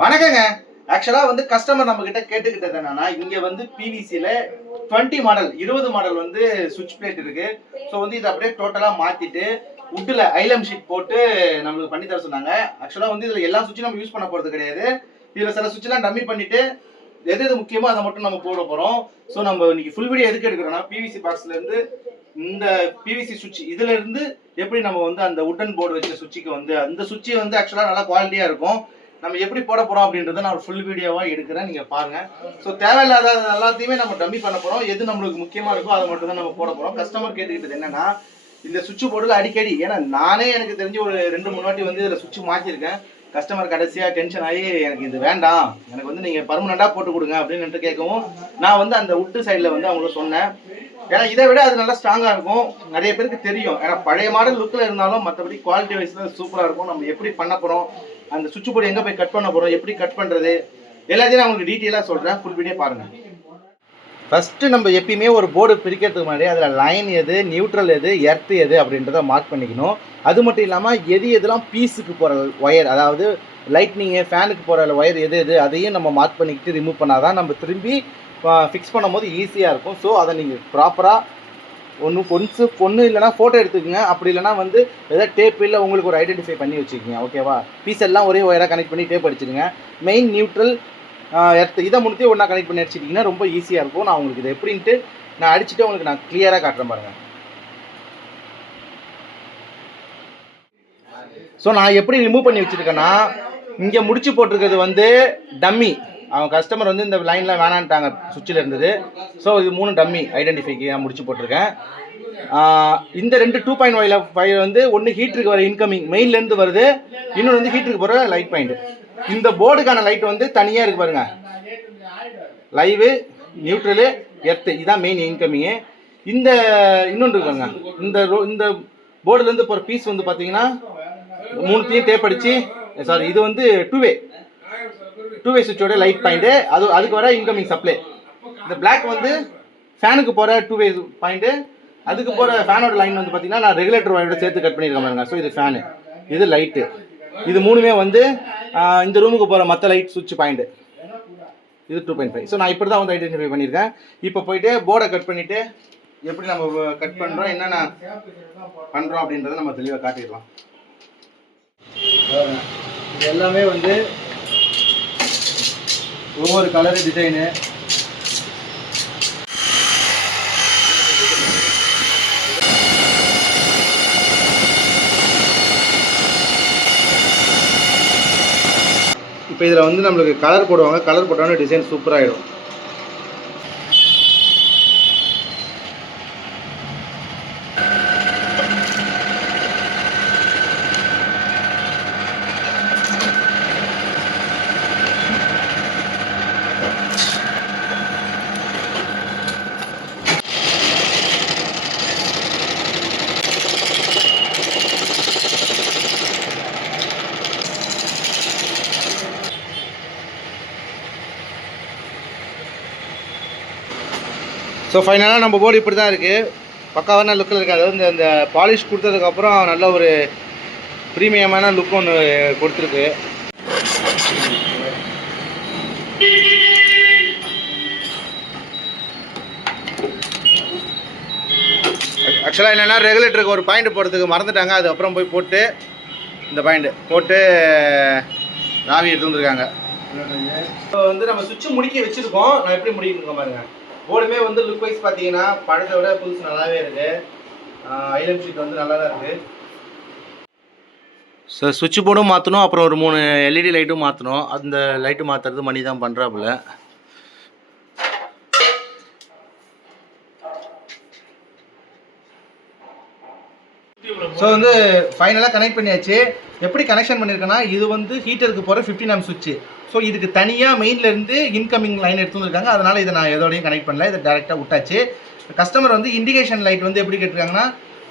வணக்கங்க. ஆக்சுவலாக வந்து கஸ்டமர் நம்ம கிட்ட கேட்டுக்கிட்டது என்னன்னா இங்க வந்து பிவிசியில் டுவெண்ட்டி மாடல் இருபது மாடல் வந்து சுவிட்ச் பிளேட் இருக்கு. ஸோ வந்து இதை அப்படியே டோட்டலாக மாத்திட்டு உட்டில் ஐலம் ஷீட் போட்டு நம்மளுக்கு பண்ணி தர சொன்னாங்க. ஆக்சுவலாக வந்து இதில் எல்லா சுவிட்சும் நம்ம யூஸ் பண்ண போகிறது கிடையாது. இதில் சில சுவிட்ச்லாம் டம்மி பண்ணிட்டு எது எது முக்கியமோ அதை மட்டும் நம்ம போட போகிறோம் ஸோ நம்ம இன்னைக்கு ஃபுல் வீடியோ எதுக்கு எடுக்கிறோம்னா பிவிசி பாக்ஸ்ல இருந்து இந்த பிவிசி சுவிட்ச் இதுல இருந்து எப்படி நம்ம வந்து அந்த உட்டன் போர்டு வச்ச சுவிட்சுக்கு வந்து அந்த சுவிட்ச் வந்து ஆக்சுவலாக நல்லா குவாலிட்டியாக இருக்கும். நம்ம எப்படி போட போகிறோம் அப்படின்றத நான் ஒரு ஃபுல் வீடியோவாக எடுக்கிறேன். நீங்கள் பாருங்கள் ஸோ தேவையில்லாத எல்லாத்தையுமே நம்ம டம்மி பண்ண போகிறோம் எது நம்மளுக்கு முக்கியமாக இருக்கோ அதை மட்டும் தான் நம்ம போட போகிறோம் கஸ்டமர் கேட்டுக்கிட்டது என்னன்னா இந்த சுவிட்ச் போர்டில் அடிக்கடி ஏன்னா நானே எனக்கு தெரிஞ்சு ஒரு ரெண்டு மூணு வாட்டி வந்து இதில் சுவிட்ச் மாற்றிருக்கேன் கஸ்டமர் கடைசியாக டென்ஷன் ஆகி எனக்கு இது வேண்டாம். எனக்கு வந்து நீங்கள் பர்மனெண்ட்டாக போட்டு கொடுங்க அப்படின்னு கேட்கவும் நான் வந்து அந்த உட்டு சைடில் வந்து அவங்களுக்கு சொன்னேன். ஏன்னா இதை விட அது நல்லா ஸ்ட்ராங்காக இருக்கும். நிறைய பேருக்கு தெரியும். ஏன்னா பழைய மாடல் லுக்கில் இருந்தாலும் மற்றபடி குவாலிட்டி வைஸில் சூப்பராக இருக்கும். நம்ம எப்படி பண்ண போகிறோம் அந்த சுவிட்ச் போர்டு எங்கே போய் கட் பண்ண போகிறோம் எப்படி கட் பண்ணுறது எல்லாத்தையும் நான் உங்களுக்கு டீட்டெயிலாக சொல்கிறேன் ஃபுல் வீடியோ பாருங்கள் ஃபஸ்ட்டு நம்ம எப்பயுமே ஒரு போர்டு பிரிக்கிறதுக்கு முன்னாடி அதில் லைன் எது நியூட்ரல் எது எர்த் எது அப்படின்றத மார்க் பண்ணிக்கணும். அது மட்டும் இல்லாமல் எது எதுலாம் பீஸுக்கு போகிற ஒயர் அதாவது லைட்னிங்கு ஃபேனுக்கு போகிற ஒயர் எது எது அதையும் நம்ம மார்க் பண்ணிக்கிட்டு ரிமூவ் பண்ணாதான் நம்ம திரும்பி ஃபிக்ஸ் பண்ணும்போது ஈஸியாக இருக்கும். ஸோ அதை நீங்கள் ப்ராப்பராக ஒன்று ஒன்ஸு பொண்ணு இல்லைனா ஃபோட்டோ எடுத்துக்கோங்க. அப்படி இல்லைனா வந்து ஏதாவது டேப் இல்லை உங்களுக்கு ஒரு ஐடென்டிஃபை பண்ணி வச்சுக்கோங்க ஓகேவா பீஸ் எல்லாம் ஒரே ஒயராக கனெக்ட் பண்ணி டேப் அடிச்சிடுங்க. மெயின் நியூட்ரல் எர்த்து இதை முடித்து ஒன்றா கனெக்ட் பண்ணி அடிச்சிட்டிங்கன்னா ரொம்ப ஈஸியாக இருக்கும். நான் உங்களுக்கு இதை எப்படின்ட்டு நான் அடிச்சுட்டு உங்களுக்கு நான் கிளியராக காட்டுறேன் பாருங்கள் ஸோ நான் எப்படி ரிமூவ் பண்ணி வச்சுருக்கேன்னா இங்கே முடிச்சு போட்டிருக்கிறது வந்து டம்மி அவங்க கஸ்டமர் வந்து இந்த லைனில் வேணான்ட்டாங்க சுவிட்சில் இருந்தது. ஸோ இது மூணு டம்மி ஐடென்டிஃபைக்கு நான் முடிச்சு போட்டிருக்கேன். இந்த ரெண்டு டூ பாயிண்ட் ஃபைவ்ல ஃபைவ் வந்து ஒன்று ஹீட்டருக்கு வர இன்கமிங் மெயின்லேருந்து வருது. இன்னொன்று வந்து ஹீட்டருக்கு போகிற லைட் பாயிண்ட் இந்த போர்டுக்கான லைட் வந்து தனியாக இருக்கு பாருங்க. லைவு நியூட்ரலு எர்த்து இதான் மெயின் இன்கமிங்கு இந்த இன்னொன்று இருக்காங்க இந்த ரோ- இந்த போர்டுலேருந்து போகிற பீஸ் வந்து பார்த்தீங்கன்னா மூணுத்தையும் டேப் அடித்து சாரி இது வந்து டூ வே டூ வே சுவிட்சோட லைட் பாயிண்ட்டு அது அதுக்கு வர இன்கமிங் சப்ளை இந்த பிளாக் வந்து ஃபேனுக்கு போகிற டூ வே பாயிண்ட்டு அதுக்கு போகிற ஃபேனோட லைன் வந்து பார்த்தீங்கன்னா நான் ரெகுலேட்டர் வயரோட சேர்த்து கட் பண்ணியிருக்கேன் பாருங்க. ஸோ இது ஃபேனு இது லைட்டு இது மூணுமே வந்து இந்த ரூமுக்கு போகிற மற்ற லைட் சுவிட்ச் பாயிண்ட்டு இது டூ பாயிண்ட் ஃபைவ் ஸோ நான் இப்படி தான் வந்து ஐடென்டிஃபை பண்ணியிருக்கேன். இப்போ போயிட்டு போர்டை கட் பண்ணிவிட்டு எப்படி நம்ம கட் பண்ணுறோம் என்னென்ன பண்ணுறோம் அப்படின்றத நம்ம தெளிவாக காட்டிடலாம். இது எல்லாமே வந்து ஒவ்வொரு கலரு டிசைனு இப்போ இதில் வந்து நம்மளுக்கு கலர் போடுவாங்க. கலர் போட்டோன்னே டிசைன் சூப்பராகிடும் ஸோ ஃபைனலாக நம்ம போர்டு இப்படி தான் இருக்குது பக்காவான லுக்கில் இருக்குது. அதாவது இந்த இந்த பாலிஷ் கொடுத்ததுக்கப்புறம் நல்ல ஒரு ப்ரீமியமான லுக் ஒன்று கொடுத்துருக்கு. ஆக்சுவலாக என்னென்னா ரெகுலேட்டருக்கு ஒரு பாயிண்ட் போடுறதுக்கு மறந்துட்டாங்க. அது அப்புறம் போய் போட்டு இந்த பாயிண்ட் போட்டு ராவி எடுத்து வந்துருக்காங்க. இப்போ வந்து நம்ம சுவிட்சு முடிக்க வச்சுருக்கோம். நான் எப்படி முடிக்கிட்டு பாருங்கள் போர்டுமே வந்து லுக் வைஸ் பார்த்தீங்கன்னா படத்தை விட புதுசு நல்லாவே இருக்கு. ஐலம் ஷீட் வந்து நல்லா தான் இருக்கு. ஸோ சுவிட்ச் போர்டும் மாற்றணும் அப்புறம் ஒரு மூணு எல்இடி லைட்டும் மாற்றணும் அந்த லைட்டு மாற்றுறது மணி தான் பண்ணுறாப்புல ஸோ வந்து ஃபைனலாக கனெக்ட் பண்ணியாச்சு. எப்படி கனெக்ஷன் பண்ணியிருக்கேன்னா இது வந்து ஹீட்டருக்கு போகிற ஃபிஃப்டின் ஆம் சுவிட்ச் ஸோ இதுக்கு தனியாக மெயின்லேருந்து இன்கமிங் லைன் எடுத்து வந்துருக்காங்க அதனால் இதை நான் எதோடையும் கனெக்ட் பண்ணல. இதை டேரெக்டாக விட்டாச்சு. கஸ்டமர் வந்து இண்டிகேஷன் லைட் வந்து எப்படி கேட்டிருக்காங்கன்னா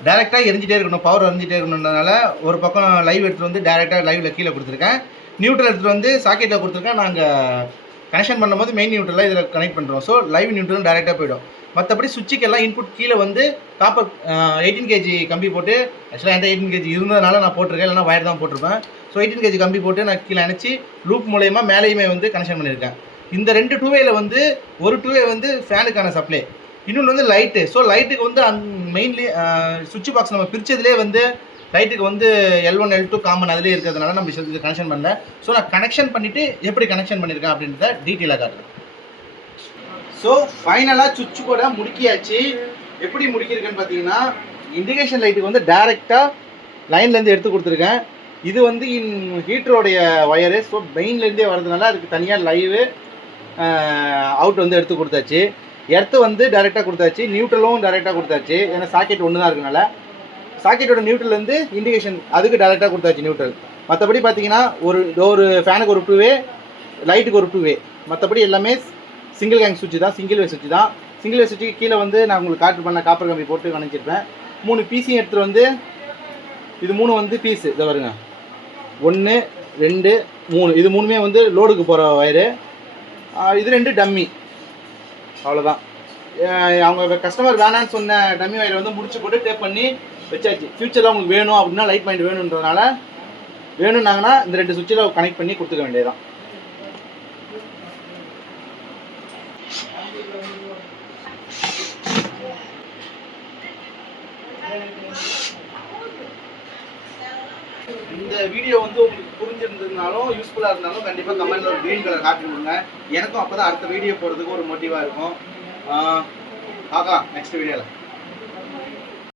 டேரெக்டாக எரிஞ்சிட்டே இருக்கணும். பவர் எரிஞ்சிட்டே இருக்கணுன்றனால ஒரு பக்கம் லைவ் எடுத்துகிட்டு வந்து டேரெக்டாக லைவில் கீழே கொடுத்துருக்கேன். நியூட்ரல் எடுத்துகிட்டு வந்து சாக்கெட்டில் கொடுத்துருக்கேன். நாங்கள் கனெக்ஷன் பண்ணும்போது மெயின் நியூட்ரலில் இதில் கனெக்ட் பண்ணுறோம் ஸோ லைவ் நியூட்ரலும் டேரெக்டாக போயிடும். மற்றபடி சுவிட்சுக்கெல்லாம் இன்புட் கீழே வந்து காப்பர் எயிட்டீன் கேஜி கம்பி போட்டு ஆக்சுவலாக எந்த எயிட்டீன் கேஜி இருந்ததுனால நான் போட்டிருக்கேன். இல்லைனா வயர் தான் போட்டிருப்பேன். ஸோ எயிட்டீன் கேஜி கம்பி போட்டு நான் கீழே அணைச்சி லூப் மூலயமா மேலேயுமே வந்து கனெக்ஷன் பண்ணியிருக்கேன். இந்த ரெண்டு டூவேயில் வந்து ஒரு டூவே வந்து ஃபேனுக்கான சப்ளை இன்னொன்று வந்து லைட்டு ஸோ லைட்டுக்கு வந்து அந் மெயின்லி சுவிட்ச் பாக்ஸ் நம்ம பிரித்ததுலேயே வந்து லைட்டுக்கு வந்து L one L two common அதிலே இருக்கிறதுனால நம்ம இது கனெக்ஷன் பண்ணல. ஸோ நான் கனெக்ஷன் பண்ணிவிட்டு எப்படி கனெக்ஷன் பண்ணியிருக்கேன் அப்படின்றத டீட்டெயிலாக காட்டுறேன். ஸோ ஃபைனலாக சுவிட்ச் கூட முடிக்கியாச்சு. எப்படி முடிக்கிருக்கேன்னு பார்த்தீங்கன்னா இண்டிகேஷன் லைட்டுக்கு வந்து டேரெக்டாக லைன்லேருந்து எடுத்து கொடுத்துருக்கேன். இது வந்து இன் ஹீட்டரோடைய ஒயரு. ஸோ மெயின்லேருந்தே வரதுனால அதுக்கு தனியாக லைவு அவுட் வந்து எடுத்து கொடுத்தாச்சு. எர்த்து வந்து டேரெக்டாக கொடுத்தாச்சு. நியூட்ரலும் டேரெக்டாக கொடுத்தாச்சு. ஏன்னா சாக்கெட் ஒன்று தான் இருக்கனால சாக்கெட்டோட நியூட்ரல்லேருந்து இண்டிகேஷன் அதுக்கு டைரெக்டாக கொடுத்தாச்சு நியூட்ரல் மற்றபடி பார்த்தீங்கன்னா ஒரு ஒரு ஃபேனுக்கு ஒரு டூ வே லைட்டுக்கு ஒரு டூ வே மற்றபடி எல்லாமே சிங்கிள் கேங் சுவிட்ச் தான் சிங்கிள் வே சுவிட்ச் தான். சிங்கிள் வே சுவிட்சுக்கு கீழே வந்து நான் உங்களுக்கு காட்டு பண்ண காப்பர் கம்பி போட்டு கணிச்சிருப்பேன் மூணு பீஸையும் எடுத்துகிட்டு வந்து இது மூணு வந்து பீஸு இதை வருங்க ஒன்று ரெண்டு மூணு. இது மூணுமே வந்து லோடுக்கு போகிற வயரு இது ரெண்டு டம்மி அவ்வளோதான் அவங்க கஸ்டமர் வேணான்னு சொன்ன டம்மி வயரை வந்து முடிச்சு போட்டு டேப் பண்ணி வச்சாச்சு. ஃப்யூச்சரில் உங்களுக்கு வேணும் அப்படின்னா லைட் பாயிண்ட் வேணுன்றதுனால வேணும்னாங்கன்னா இந்த ரெண்டு சுவிட்சில் கனெக்ட் பண்ணி கொடுத்துக்க வேண்டியதான் இந்த வீடியோ வந்து உங்களுக்கு புரிஞ்சிருந்ததுனாலும் யூஸ்ஃபுல்லாக இருந்தாலும் கண்டிப்பாக கமெண்ட்ல ஒரு க்ரீன் கலர் காட்டி விடுங்க எனக்கும் அப்போ தான் அடுத்த வீடியோ போடுறதுக்கு ஒரு மோட்டிவாக இருக்கும். ஆகா நெக்ஸ்ட் வீடியோவில்